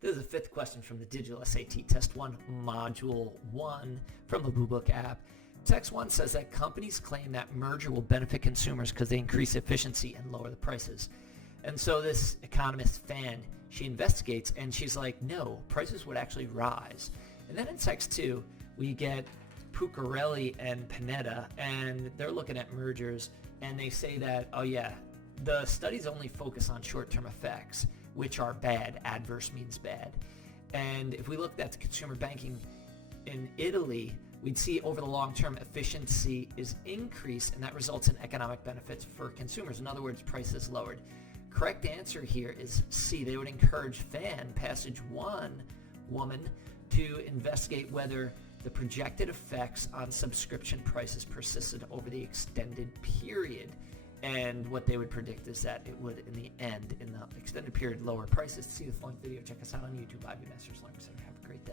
This is the fifth question from the Digital SAT Test 1, Module 1 from the Bluebook app. Text 1 says that companies claim that merger will benefit consumers because they increase efficiency and lower the prices. And so this Economist fan, she investigates and she's like, no, prices would actually rise. And then in text 2, we get Focarelli and Panetta, and they're looking at mergers, and they say that, oh yeah, the studies only focus on short-term effects, which are bad. Adverse means bad. And if we looked at consumer banking in Italy, we'd see over the long term efficiency is increased, and that results in economic benefits for consumers. In other words, prices lowered. Correct answer here is C. They would encourage Fan, passage 1 woman, to investigate whether the projected effects on subscription prices persisted over the extended period. And what they would predict is that it would, in the end, in the extended period, lower prices. To see the following video, check us out on YouTube, Ivy Masters Learning Center. Have a great day.